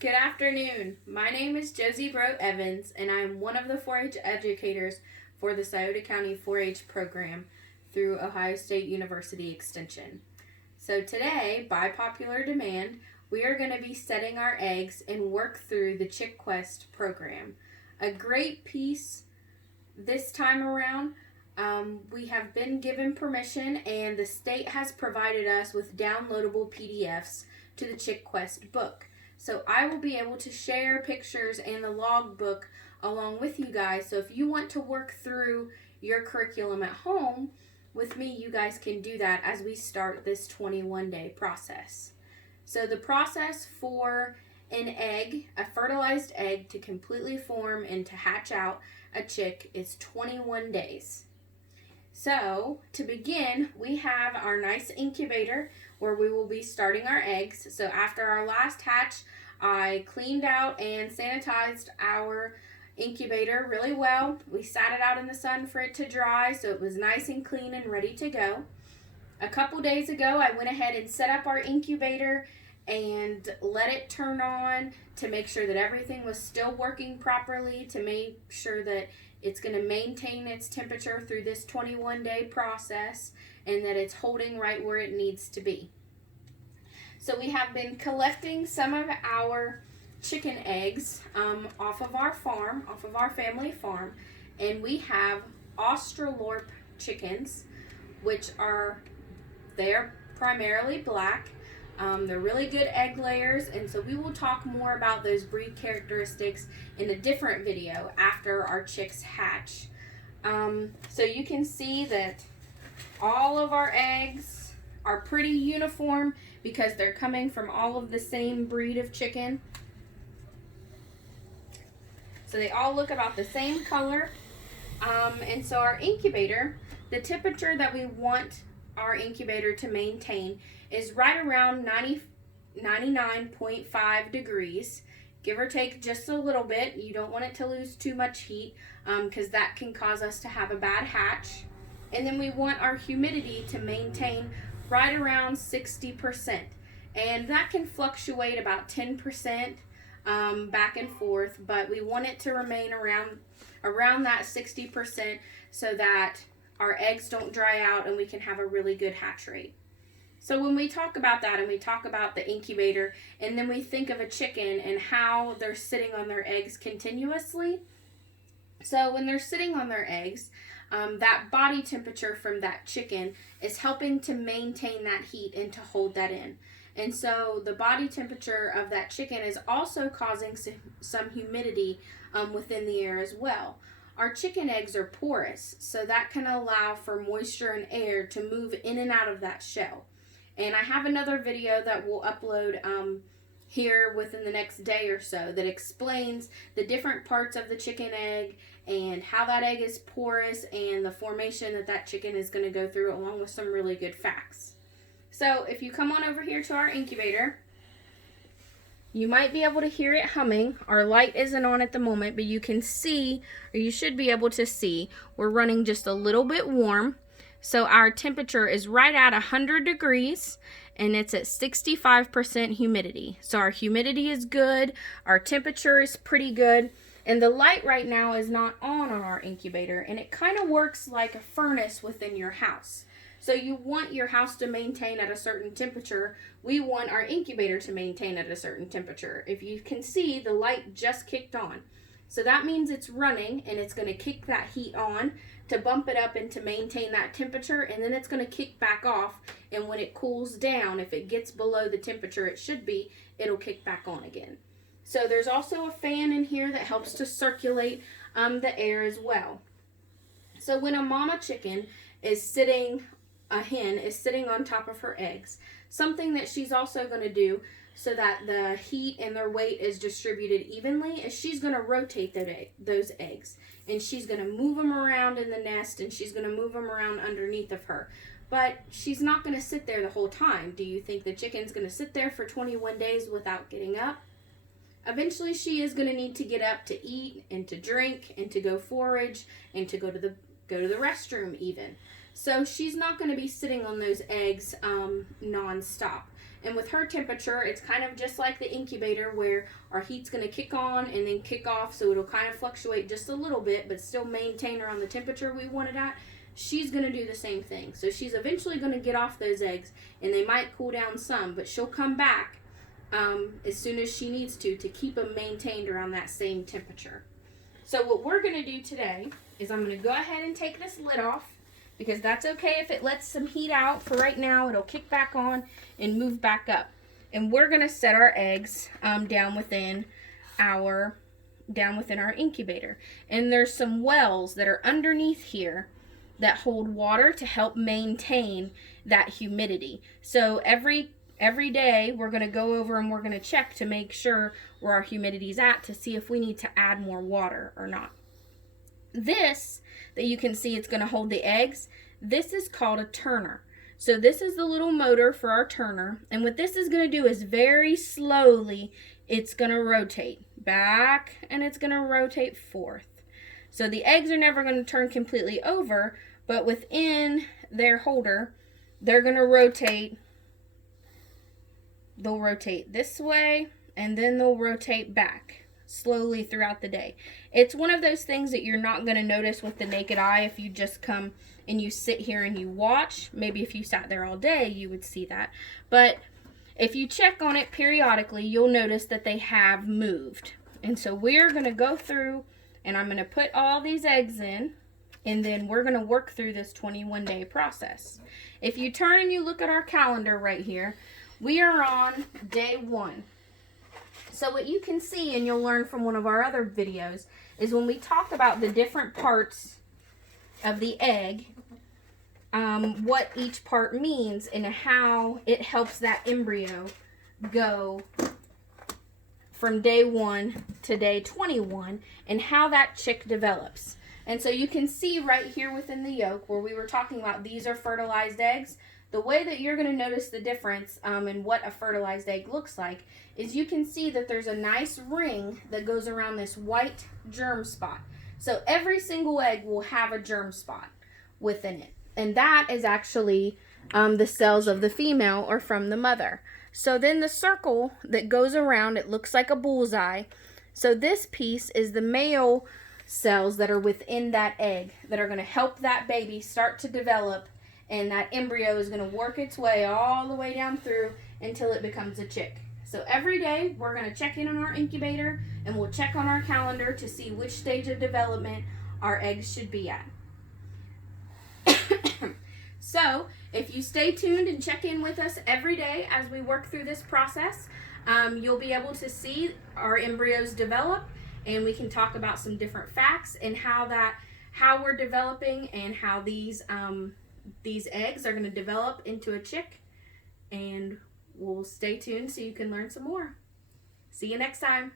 Good afternoon. My name is Josie Evans, and I am one of the 4-H educators for the Scioto County 4-H program through Ohio State University Extension. So today, by popular demand, we are going to be setting our eggs and work through the ChickQUEST program. A great piece this time around. We have been given permission, and the state has provided us with downloadable PDFs to the ChickQUEST book. So I will be able to share pictures and the logbook along with you guys. So if you want to work through your curriculum at home with me, you guys can do that as we start this 21-day process. So the process for an egg, a fertilized egg, to completely form and to hatch out a chick is 21 days. So to begin, we have our nice incubator where we will be starting our eggs. So after our last hatch, I cleaned out and sanitized our incubator really well. We sat it out in the sun for it to dry so it was nice and clean and ready to go. A couple days ago, I went ahead and set up our incubator and let it turn on to make sure that everything was still working properly, to make sure that it's going to maintain its temperature through this 21-day process and that it's holding right where it needs to be. So we have been collecting some of our chicken eggs off of our farm, off of our family farm, and we have Australorp chickens, which they're primarily black. They're really good egg layers, and so we will talk more about those breed characteristics in a different video after our chicks hatch. So you can see that all of our eggs are pretty uniform because they're coming from all of the same breed of chicken. So they all look about the same color. And so our incubator, the temperature that we want our incubator to maintain is right around 99.5 degrees, give or take just a little bit. You don't want it to lose too much heat because that can cause us to have a bad hatch. And then we want our humidity to maintain right around 60%. And that can fluctuate about 10% back and forth, but we want it to remain around that 60% so that our eggs don't dry out and we can have a really good hatch rate. So when we talk about that and we talk about the incubator and then we think of a chicken and how they're sitting on their eggs continuously. So when they're sitting on their eggs, that body temperature from that chicken is helping to maintain that heat and to hold that in. And so the body temperature of that chicken is also causing some humidity within the air as well. Our chicken eggs are porous, so that can allow for moisture and air to move in and out of that shell. And I have another video that we'll upload here within the next day or so that explains the different parts of the chicken egg and how that egg is porous and the formation that chicken is going to go through, along with some really good facts. So if you come on over here to our incubator, you might be able to hear it humming. Our light isn't on at the moment, but you can see, or you should be able to see, we're running just a little bit warm. So our temperature is right at 100 degrees and it's at 65% humidity. So our humidity is good, our temperature is pretty good, and the light right now is not on our incubator, and it kind of works like a furnace within your house. So you want your house to maintain at a certain temperature. We want our incubator to maintain at a certain temperature. If you can see, the light just kicked on. So that means it's running and it's going to kick that heat on to bump it up and to maintain that temperature, and then it's going to kick back off, and when it cools down, if it gets below the temperature it should be, it'll kick back on again. So there's also a fan in here that helps to circulate the air as well. So when a mama chicken is sitting, a hen is sitting on top of her eggs, something that she's also going to do so that the heat and their weight is distributed evenly is she's going to rotate those eggs, and she's going to move them around in the nest, and she's going to move them around underneath of her. But she's not going to sit there the whole time. Do you think the chicken's going to sit there for 21 days without getting up? Eventually she is going to need to get up to eat and to drink and to go forage and to go to the restroom even. So she's not going to be sitting on those eggs non-stop. And with her temperature, it's kind of just like the incubator where our heat's going to kick on and then kick off, so it'll kind of fluctuate just a little bit but still maintain around the temperature we want it at. She's going to do the same thing. So she's eventually going to get off those eggs, and they might cool down some, but she'll come back as soon as she needs to keep them maintained around that same temperature. So what we're going to do today is I'm going to go ahead and take this lid off, because that's okay if it lets some heat out. For right now, it'll kick back on and move back up. And we're going to set our eggs down within our incubator. And there's some wells that are underneath here that hold water to help maintain that humidity. So every day we're going to go over and we're going to check to make sure where our humidity's at to see if we need to add more water or not. This that you can see, it's going to hold the eggs. This is called a turner. So this is the little motor for our turner, and what this is going to do is very slowly it's going to rotate back and it's going to rotate forth. So the eggs are never going to turn completely over, but within their holder they're going to rotate. They'll rotate this way and then they'll rotate back slowly throughout the day. It's one of those things that you're not going to notice with the naked eye if you just come and you sit here and you watch. Maybe if you sat there all day you would see that, but if you check on it periodically you'll notice that they have moved. And so we're going to go through and I'm going to put all these eggs in, and then we're going to work through this 21-day process. If you turn and you look at our calendar right here, we are on day 1. So what you can see, and you'll learn from one of our other videos, is when we talk about the different parts of the egg, what each part means and how it helps that embryo go from day 1 to day 21 and how that chick develops. And so you can see right here within the yolk where we were talking about these are fertilized eggs. The way that you're going to notice the difference in what a fertilized egg looks like is you can see that there's a nice ring that goes around this white germ spot. So every single egg will have a germ spot within it. And that is actually the cells of the female or from the mother. So then the circle that goes around, it looks like a bullseye. So this piece is the male cells that are within that egg that are going to help that baby start to develop, and that embryo is going to work its way all the way down through until it becomes a chick. So every day we're going to check in on our incubator and we'll check on our calendar to see which stage of development our eggs should be at. So if you stay tuned and check in with us every day as we work through this process, you'll be able to see our embryos develop, and we can talk about some different facts and how we're developing and how these eggs are going to develop into a chick. And we'll stay tuned so you can learn some more. See you next time.